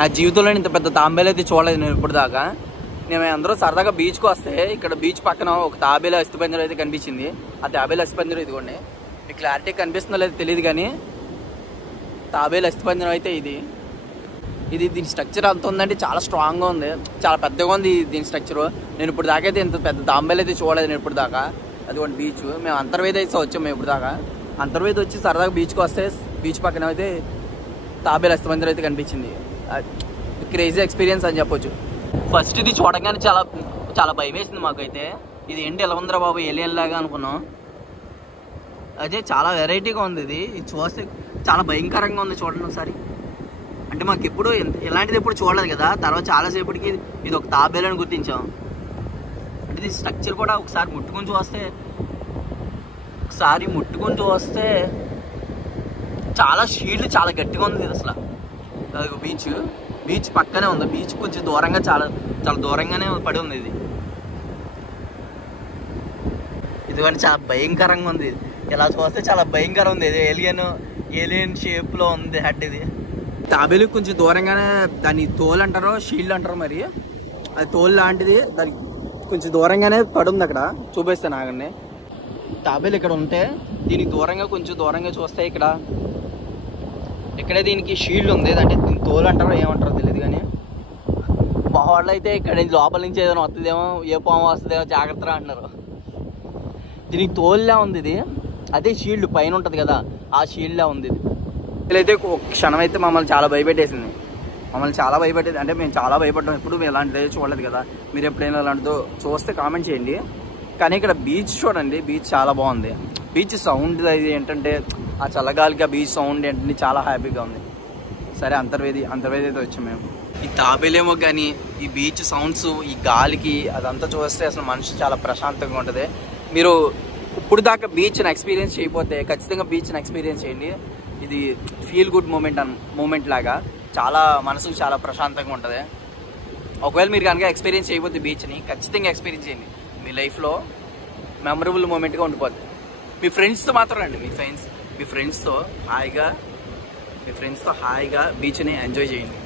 నా జీవితంలో ఇంత పెద్ద తాంబేలు అయితే చూడలేదు నేను ఇప్పుడు దాకా. నేను అందరూ సరదాగా బీచ్కి వస్తే ఇక్కడ బీచ్ పక్కన ఒక తాబేలు అస్థిపంజరం అయితే కనిపించింది. ఆ తాబేలు అస్థిపంజరం ఇదిగోండి, మీకు క్లారిటీ కనిపిస్తుందో లేదో తెలియదు కానీ తాబేలు అస్థిపంజరం అయితే ఇది దీని స్ట్రక్చర్ అంత ఉందంటే చాలా స్ట్రాంగ్గా ఉంది, చాలా పెద్దగా ఉంది దీని స్ట్రక్చరు. నేను ఇప్పుడు దాకా అయితే ఇంత పెద్ద తాంబేలు అయితే చూడలేదు నేను ఇప్పుడు దాకా. అదిగోండి బీచ్, మేము అంతర్వేది అయితే వచ్చాము. మేము ఇప్పుడు దాకా అంతర్వేది వచ్చి సరదాగా బీచ్కి వస్తే బీచ్ పక్కన అయితే తాబేలు అస్థిపంజరం అయితే కనిపించింది. క్రేజీ ఎక్స్పీరియన్స్ అని చెప్పొచ్చు. ఫస్ట్ ఇది చూడగానే చాలా చాలా భయం వేసింది మాకైతే. ఇది ఏంటి ఎలా ఉందిరా బాబు, ఏలియన్ లాగా అనుకున్నాం. అదే చాలా వెరైటీగా ఉంది. ఇది చూస్తే చాలా భయంకరంగా ఉంది. చూడండి ఒకసారి, అంటే మాకు ఎప్పుడు ఇలాంటిది ఎప్పుడు చూడలేదు కదా. తర్వాత చాలాసేపటికి ఇది ఒక తాబేలు అని గుర్తించాం. అంటే ఇది స్ట్రక్చర్ కూడా ఒకసారి ముట్టుకొని చూస్తే చాలా షీల్డ్ చాలా గట్టిగా ఉంది. ఇది అసలు బీచ్ పక్కనే ఉంది. బీచ్ కొంచెం దూరంగా చాలా దూరంగానే పడి ఉంది. ఇది కానీ చాలా భయంకరంగా ఉంది. ఇలా చూస్తే చాలా భయంకరంగా ఉంది. ఇది ఏలియన్ షేప్లో ఉంది హెడ్. ఇది తాబేలు కొంచెం దూరంగానే, దాన్ని తోలు అంటారో షీల్డ్ అంటారో మరి, అది తోలు లాంటిది. దానికి కొంచెం దూరంగానే పడి ఉంది. అక్కడ చూపిస్తాను ఆగండి. తాబేలు ఇక్కడ ఉంటే దీనికి కొంచెం దూరంగా చూస్తే ఇక్కడే దీనికి షీల్డ్ ఉంది. అంటే దీనికి తోలు అంటారో ఏమంటారో తెలియదు కానీ మా వాళ్ళు అయితే ఇక్కడ లోపల నుంచి ఏదైనా వస్తుందేమో, ఏ పాము వస్తుందేమో జాగ్రత్తగా అంటున్నారు. దీనికి తోలులా ఉంది ఇది. అదే షీల్డ్ పైన ఉంటుంది కదా, ఆ షీల్డ్లా ఉంది ఇది. ఇదైతే ఒక క్షణం అయితే మమ్మల్ని చాలా భయపెట్టేసింది. అంటే మేము చాలా భయపడ్డాం. ఎప్పుడు మేము ఇలాంటిది చూడలేదు కదా. మీరు ఎప్పుడైనా ఇలాంటిదో చూస్తే కామెంట్ చేయండి. కానీ ఇక్కడ బీచ్ చూడండి, బీచ్ చాలా బాగుంది. బీచ్ సౌండ్ అది ఏంటంటే ఆ చల్లగాలికి ఆ బీచ్ సౌండ్ ఏంటంటే చాలా హ్యాపీగా ఉంది. సరే అంతర్వేది అయితే వచ్చాం మేము. ఈ తాబేలేమో కానీ ఈ బీచ్ సౌండ్స్, ఈ గాలికి అదంతా చూస్తే అసలు మనసు చాలా ప్రశాంతంగా ఉంటుంది. మీరు ఇప్పుడు దాకా బీచ్ని ఎక్స్పీరియన్స్ చేయకపోతే ఖచ్చితంగా బీచ్ని ఎక్స్పీరియన్స్ చేయండి. ఇది ఫీల్ గుడ్ మూమెంట్ లాగా చాలా మనసుకు చాలా ప్రశాంతంగా ఉంటుంది. ఒకవేళ మీరు కనుక ఎక్స్పీరియన్స్ చేయకపోతే బీచ్ని ఖచ్చితంగా ఎక్స్పీరియన్స్ చేయండి. మీ లైఫ్లో మెమరబుల్ మూమెంట్గా ఉండిపోద్ది. మీ ఫ్రెండ్స్తో మాత్రం రండి. మీ ఫ్రెండ్స్తో హాయిగా బీచ్ని ఎంజాయ్ చేయండి.